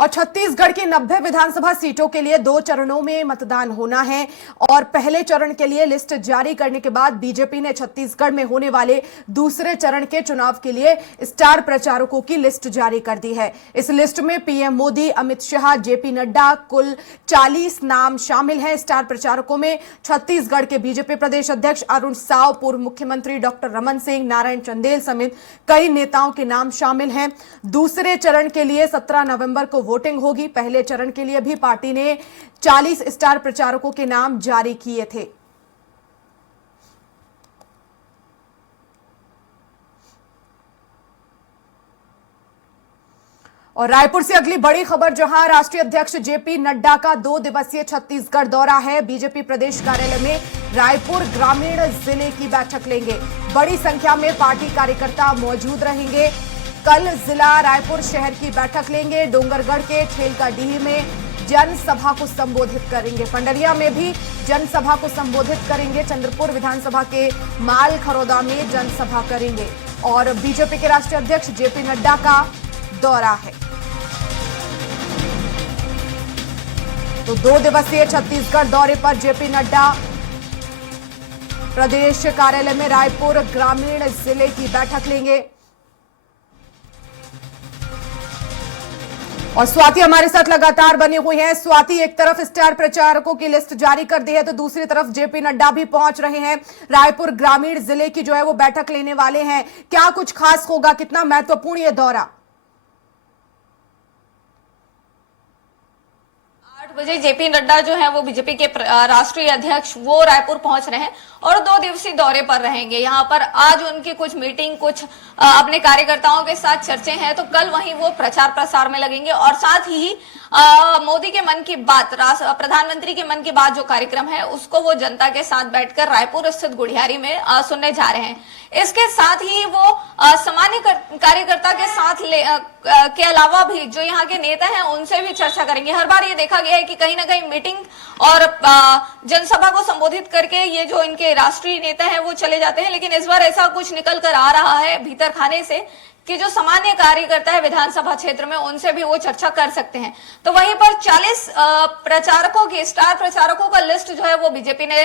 और छत्तीसगढ़ की 90 विधानसभा सीटों के लिए 2 चरणों में मतदान होना है और पहले चरण के लिए लिस्ट जारी करने के बाद बीजेपी ने छत्तीसगढ़ में होने वाले दूसरे चरण के चुनाव के लिए स्टार प्रचारकों की लिस्ट जारी कर दी है। इस लिस्ट में पीएम मोदी, अमित शाह, जेपी नड्डा, कुल 40 नाम शामिल हैं। स्टार प्रचारकों में छत्तीसगढ़ के बीजेपी प्रदेश अध्यक्ष अरुण साव, पूर्व मुख्यमंत्री डॉक्टर रमन सिंह, नारायण चंदेल समेत कई नेताओं के नाम शामिल हैं। दूसरे चरण के लिए 17 नवंबर को वोटिंग होगी। पहले चरण के लिए भी पार्टी ने 40 स्टार प्रचारकों के नाम जारी किए थे। और रायपुर से अगली बड़ी खबर, जहां राष्ट्रीय अध्यक्ष जेपी नड्डा का 2 दिवसीय छत्तीसगढ़ दौरा है। बीजेपी प्रदेश कार्यालय में रायपुर ग्रामीण जिले की बैठक लेंगे। बड़ी संख्या में पार्टी कार्यकर्ता मौजूद रहेंगे। कल जिला रायपुर शहर की बैठक लेंगे। डोंगरगढ़ के ठेलकाडीह में जनसभा को संबोधित करेंगे। पंडरिया में भी जनसभा को संबोधित करेंगे। चंद्रपुर विधानसभा के माल खरोदा में जनसभा करेंगे। और बीजेपी के राष्ट्रीय अध्यक्ष जेपी नड्डा का दौरा है। तो 2 दिवसीय छत्तीसगढ़ दौरे पर जेपी नड्डा प्रदेश कार्यालय में रायपुर ग्रामीण जिले की बैठक लेंगे। और स्वाति हमारे साथ लगातार बनी हुई है। स्वाति, एक तरफ स्टार प्रचारकों की लिस्ट जारी कर दी है तो दूसरी तरफ जेपी नड्डा भी पहुंच रहे हैं। रायपुर ग्रामीण जिले की जो है वो बैठक लेने वाले हैं। क्या कुछ खास होगा, कितना महत्वपूर्ण ये दौरा? 8 बजे जेपी नड्डा जो है वो बीजेपी के राष्ट्रीय अध्यक्ष वो रायपुर पहुंच रहे हैं और 2 दिवसीय दौरे पर रहेंगे। यहाँ पर आज उनकी कुछ मीटिंग, कुछ अपने कार्यकर्ताओं के साथ चर्चे हैं, तो कल वहीं वो प्रचार प्रसार में लगेंगे। और साथ ही मोदी के मन की बात, प्रधानमंत्री के मन की बात जो कार्यक्रम है उसको वो जनता के साथ बैठकर रायपुर स्थित गुढ़ियारी में सुनने जा रहे हैं। इसके साथ ही वो सामान्य कार्यकर्ता के साथ के अलावा भी जो यहाँ के नेता हैं उनसे भी चर्चा करेंगे। हर बार ये देखा गया है कि कहीं ना कहीं मीटिंग और जनसभा को संबोधित करके ये जो इनके राष्ट्रीय नेता हैं वो चले जाते हैं, लेकिन इस बार ऐसा कुछ निकल कर आ रहा है भीतर खाने से कि जो सामान्य कार्यकर्ता है विधानसभा क्षेत्र में उनसे भी वो चर्चा कर सकते हैं। तो वहीं पर 40 प्रचारकों की, स्टार प्रचारकों का लिस्ट जो है वो बीजेपी ने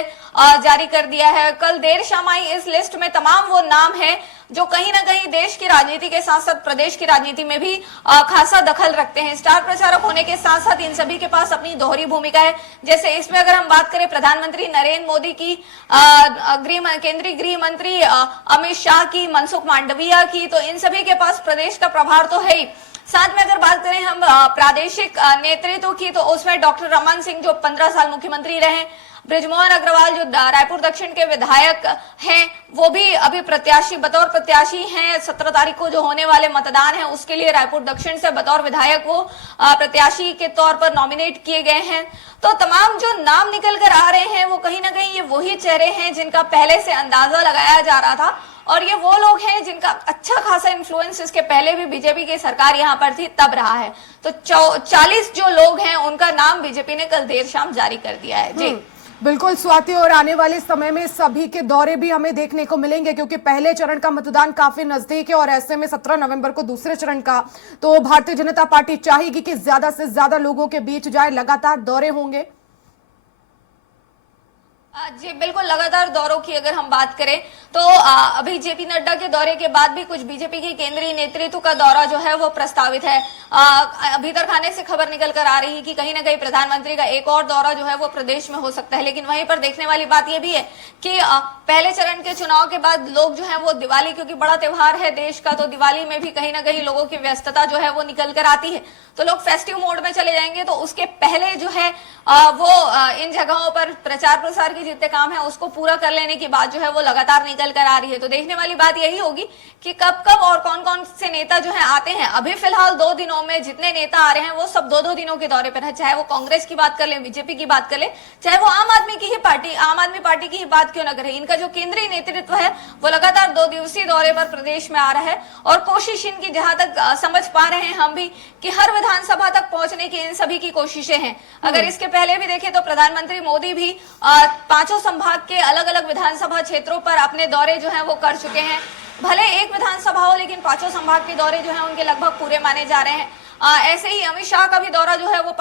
जारी कर दिया है। कल देर शाम आई इस लिस्ट में तमाम वो नाम है जो कहीं ना कहीं देश की राजनीति के साथ साथ प्रदेश की राजनीति में भी खासा दखल रखते हैं। स्टार प्रचारक होने के साथ साथ इन सभी के पास अपनी दोहरी भूमिका है। जैसे इसमें अगर हम बात करें प्रधानमंत्री नरेंद्र मोदी की, केंद्रीय गृह मंत्री अमित शाह की, मनसुख मांडविया की, तो इन सभी के पास प्रदेश का प्रभार तो है ही। साथ में अगर बात करें हम प्रादेशिक नेतृत्व की, तो उसमें डॉक्टर रमन सिंह जो 15 साल मुख्यमंत्री रहे, बृजमोहन अग्रवाल जो रायपुर दक्षिण के विधायक हैं वो भी अभी प्रत्याशी, बतौर प्रत्याशी हैं। 17 तारीख को जो होने वाले मतदान है उसके लिए रायपुर दक्षिण से बतौर विधायक वो प्रत्याशी के तौर पर नॉमिनेट किए गए हैं। तो तमाम जो नाम निकल कर आ रहे हैं वो कहीं ना कहीं ये वही चेहरे हैं जिनका पहले से अंदाजा लगाया जा रहा था, और ये वो लोग हैं जिनका अच्छा खासा इन्फ्लुएंस इसके पहले भी बीजेपी की सरकार यहाँ पर थी तब रहा है। तो 40 जो लोग हैं उनका नाम बीजेपी ने कल देर शाम जारी कर दिया है। जी बिल्कुल स्वाति, और आने वाले समय में सभी के दौरे भी हमें देखने को मिलेंगे क्योंकि पहले चरण का मतदान काफी नजदीक है और ऐसे में 17 नवंबर को दूसरे चरण का, तो भारतीय जनता पार्टी चाहेगी कि ज्यादा से ज्यादा लोगों के बीच जाए। लगातार दौरे होंगे। जी बिल्कुल, लगातार दौरों की अगर हम बात करें तो अभी जेपी नड्डा के दौरे के बाद भी कुछ बीजेपी की केंद्रीय नेतृत्व का दौरा जो है वो प्रस्तावित है। भीतर खाने से खबर निकल कर आ रही है कि कहीं ना कहीं प्रधानमंत्री का एक और दौरा जो है वो प्रदेश में हो सकता है। लेकिन वहीं पर देखने वाली बात यह भी है कि पहले चरण के चुनाव के बाद लोग जो है वो दिवाली, क्योंकि बड़ा त्योहार है देश का, तो दिवाली में भी कहीं ना कहीं लोगों की व्यस्तता जो है वो निकल कर आती है, तो लोग फेस्टिव मोड में चले जाएंगे। तो उसके पहले जो है वो इन जगहों पर प्रचार प्रसार के जितने काम है उसको पूरा कर लेने की बात जो है वो लगातार निकल कर आ रही है। तो देखने वाली बात यही होगी कि कब कब और कौन कौन से नेता जो है आते हैं। अभी फिलहाल 2 दिनों में जितने नेता आ रहे हैं वो सब 2-2 दिनों के दौरे पर है, चाहे वो कांग्रेस की बात कर ले, बीजेपी की बात कर ले, चाहे वो आम आदमी पार्टी की ही बात क्यों न करे। इनका जो केंद्रीय नेतृत्व है वो लगातार 2 दिवसीय दौरे पर प्रदेश में आ रहा है और कोशिश इनकी, जहां तक समझ पा रहे हैं हम भी, कि हर विधानसभा तक पहुंचने की इन सभी की कोशिशें हैं। अगर इसके पहले भी देखें तो प्रधानमंत्री मोदी भी 5 संभाग के अलग अलग विधानसभा क्षेत्रों पर अपने दौरे जो हैं वो कर चुके हैं। भले एक विधानसभा हो लेकिन 5 संभाग के दौरे जो हैं उनके लगभग पूरे माने जा रहे हैं। ऐसे ही अमित शाह का भी दौरा जो है वो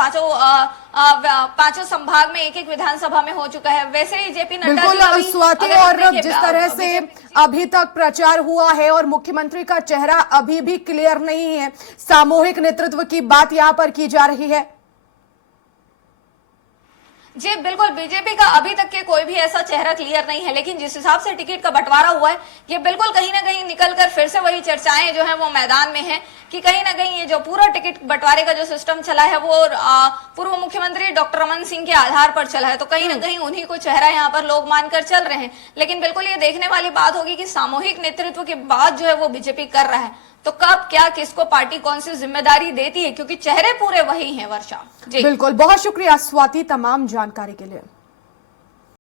पांचों संभाग में एक एक विधानसभा में हो चुका है। वैसे ही जेपी नड्डा जी का बिल्कुल भी स्वाति, अगर हम और देखें, जिस तरह से अभी तक प्रचार हुआ है और मुख्यमंत्री का चेहरा अभी भी क्लियर नहीं है, सामूहिक नेतृत्व की बात यहां पर की जा रही है। जी बिल्कुल, बीजेपी का अभी तक के कोई भी ऐसा चेहरा क्लियर नहीं है, लेकिन जिस हिसाब से टिकट का बंटवारा हुआ है, ये बिल्कुल कहीं ना कहीं निकलकर फिर से वही चर्चाएं जो है वो मैदान में है कि कहीं ना कहीं ये जो पूरा टिकट बंटवारे का जो सिस्टम चला है वो पूर्व मुख्यमंत्री डॉक्टर रमन सिंह के आधार पर चला है, तो कहीं ना कहीं उन्हीं को चेहरा यहाँ पर लोग मानकर चल रहे हैं। लेकिन बिल्कुल ये देखने वाली बात होगी कि सामूहिक नेतृत्व की बात जो है वो बीजेपी कर रहा है, तो कब क्या किसको पार्टी कौन सी जिम्मेदारी देती है, क्योंकि चेहरे पूरे वही हैं। वर्षा जी बिल्कुल, बहुत शुक्रिया स्वाति तमाम जानकारी के लिए।